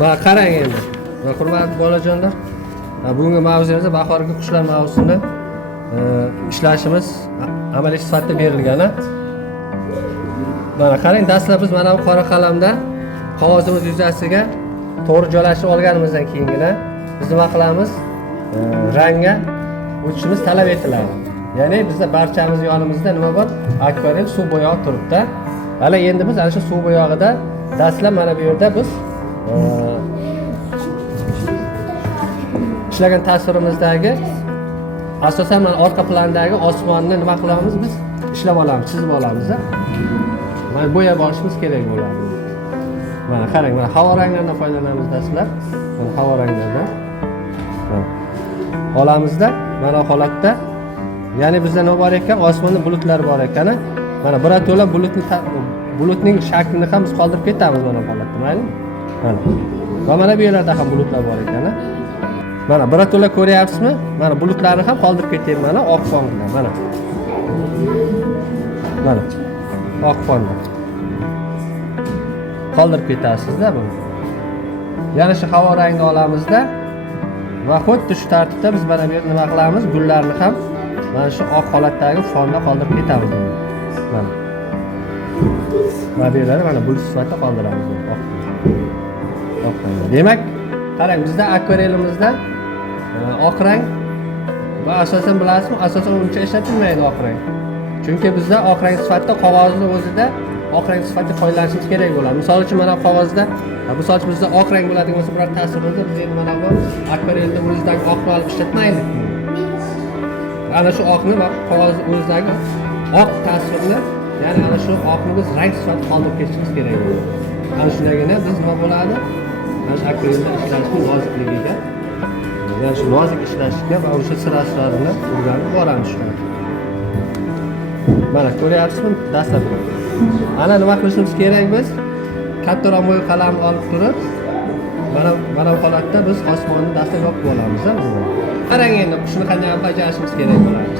Mana qarang endi. Hurmatli bolajonlar, bugungi mavzumizda bahorgi qushlar mavzusini ishlashimiz amaliy sifatida berilgan. Mana qarang, dastlab biz mana bu qora qalamda qog'ozimiz yuzasiga to'g'ri joylashtirib olganimizdan keyingina biz nima qilamiz? Rangga o'tishimiz talab etiladi. Ya'ni bizda barchamiz yonimizda nima bor? Akvarel suv bo'yog'i turibdi. Hali endi biz ana shu suv bo'yog'ida dastlab mana bu yerda biz ishlagan tasvirimizdagi asosan mana orqa plandagi osmonni nima qilamiz? Biz ishlab olamiz, chizib olamiz. Mana bo'yab olishimiz kerak bo'ladi. Mana qarang, mana havo ranglaridan foydalanamiz dastlab. Mana havo ranglardan olamizda. Mana holatda, ya'ni bizda nima bor ekan? Osmonda bulutlar bor ekan. Mana birato'la bulutning shaklini ham biz qoldirib ketamiz mana bu holatda, maylimi? Mana. Va mana bu yerlarda ham bulutlar bor ekan. Mana birato'la ko'ryapsizmi? Mana bulutlarni ham qoldirib ketaymi mana oq fon bilan. Mana. Mana. Oq fonni qoldirib ketasizda buni. Yana shu havo rangini olamizda va xuddi shu tartibda biz mana bu yerda nima qilamiz? Gullarni ham mana shu oq holatdagi fonda qoldirib ketamiz. Mana. Mana bu yerlarni mana bulut sifatida qoldiramiz. Oq rang. Demak, qarang, bizda akvarelimizda oq rang va asosan bilasizmi, asosan uncha ishlatilmaydi oq rang. Chunki bizda oq rang sifatida qog'ozni o'zida oq rang sifatida foydalanishimiz kerak bo'ladi. Misol uchun mana qog'ozda, misol uchun bizda oq rang bo'ladigan bo'lsa, biror tasvirda biz endi mana bu akvarelda o'zidagi oqni olib ishlatmaylik. Ana shu oqni va qog'oz o'zidagi oq tasvirni, ya'ni ana shu oqni biz rang sifatida qoldirib ketishimiz kerak bo'ladi. Ana shundagina biz nima bo'ladi? Mana shu akvarelda ishlashning nozikligiga, ya'ni shu nozik ishlashga va o'sha sir-asrorini o'rganib boramiz shu. Mana ko'ryapsizmi? Dastlab ana nima qilishimiz kerak biz? Kattaroq mo'y qalamni olib turib, mana bu holatda biz osmonni dastlab yopib olamiz. Qarang endi qushni qanday bajarishimiz kerak bo'ladi.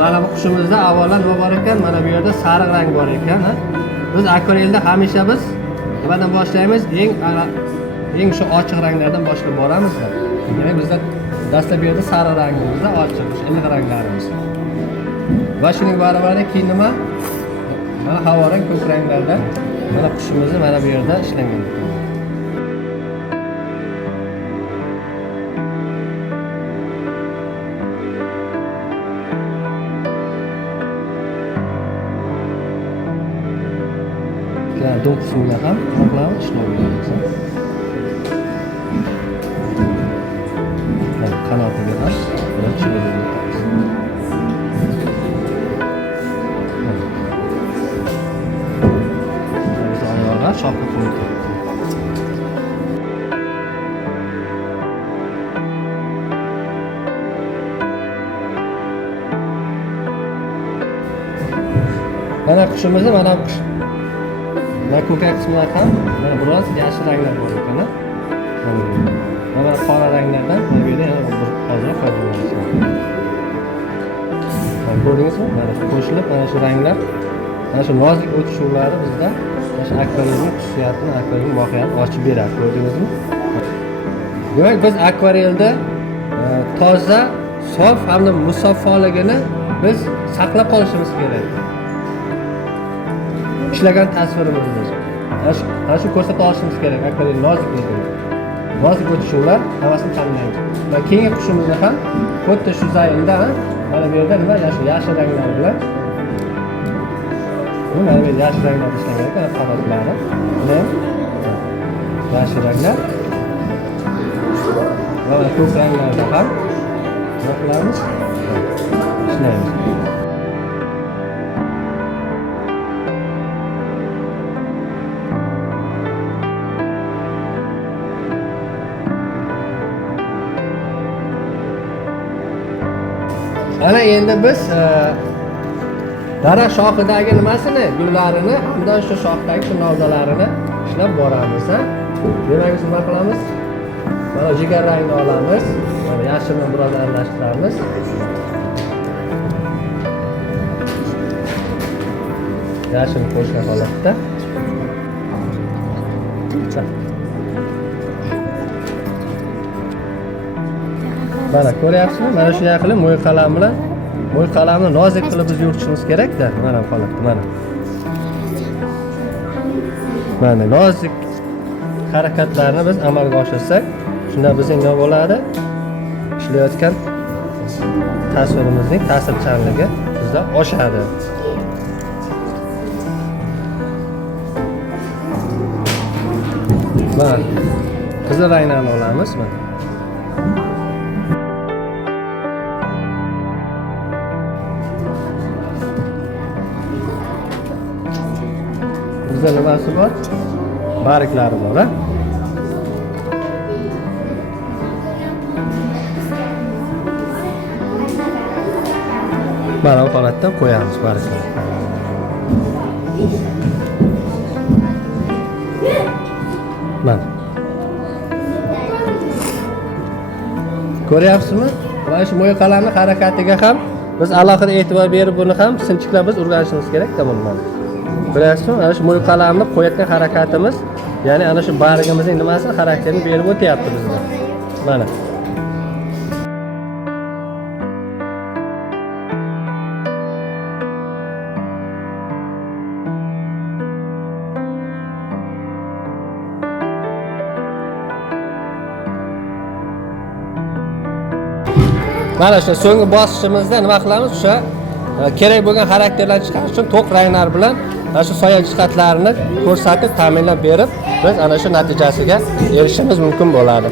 Mana bu qushimizda avvalo nima bor ekan? Mana bu yerda sariq rang bor ekan. Biz akvarelda hamisha biz nimadan boshlaymiz? Eng shu ochiq ranglardan boshlab boramiz. Ya'ni bizda dastlab bu yerda sariq rangimizda ochiq, iliq ranglarimiz. Va shuning baravarida keyin nima? Mana havo rang, ko'k ranglarda mana qushimizni mana bu yerda ishlangan. Dum qismiga ham aniqlab ishlab olamiz. Qanotiga ham chizib o'tamiz. Oyoqlar shoxga qo'yib turibdi. Mana qushimizni mana ko'krak qismida ham mana biroz yashil ranglar bor ekan. Mana qora ranglardan mana bu yerda yana bir ozroq foydalanamiz. Ko'rdingizmi? Mana shu qo'shilib mana shu ranglar, mana shu nozik o'tishuvlari bizda mana shu akvarelning xususiyatini, akvarelning mohiyatini ochib beradi. Ko'rdingizmi? Demak, biz akvarelda toza, sof hamda musaffoligini biz saqlab qolishimiz kerak. Ishlagan tasvirimizni ana shu ko'rsata olishimiz kerak akvarel nozikligini. Nozik o'tishuvlar havasini tanlaymiz. Va keyingi qushimizni ham xuddi shu zaylda mana bu yerda nima yashil ranglar bilan mana bu yashil ranglar ishlangan ekan qanotlari. Mana yashil ranglar va ko'k ranglarda ham nima qilamiz? Ishlaymiz. Ana endi biz daraxt shoxidagi nimasini, gullarini hamda shu shoxdagi shu novdalarini ishlab boramiz. Demak, biz nima qilamiz? Mana jigar rangni olamiz. Mana yashilni biroz aralashtiramiz. Yashilni qo'shgan holatda Mana ko'ryapsizmi? Mana shunday qilib mo'y qalam bilan mo'y qalamni nozik qilib biz yuritishimiz kerak-da. Mana bu holatda mana. Mana nozik harakatlarni biz amalga oshirsak, shunda bizning nima bo'ladi? Ishlayotgan tasvirimizning ta'sirchanligi bizda oshadi. Mana qizil ranglarni olamiz. Mana bizda nimasi bor? Bariklari bor, ha? Mana bu holatda qo'yamiz bariklarni. Mana. Ko'ryapsizmi? Mana shu mo'y qalamning harakatiga ham biz alohida e'tibor berib buni ham sinchiklab biz o'rganishimiz kerak-da buni mana. Ko'ryapsizmi? Mana shu mo'y qalamni qo'yayotgan harakatimiz, ya'ni ana shu barigimizning nimasi xarakterini berib o'tyapti bizga. Mana. Mana shu so'nggi bosqichimizda nima qilamiz? O'sha kerak bo'lgan xarakterlarni chiqarish uchun to'q ranglar bilan mana shu soya jihatlarini ko'rsatib, ta'minlab berib, biz ana shu natijasiga erishishimiz mumkin bo'ladi.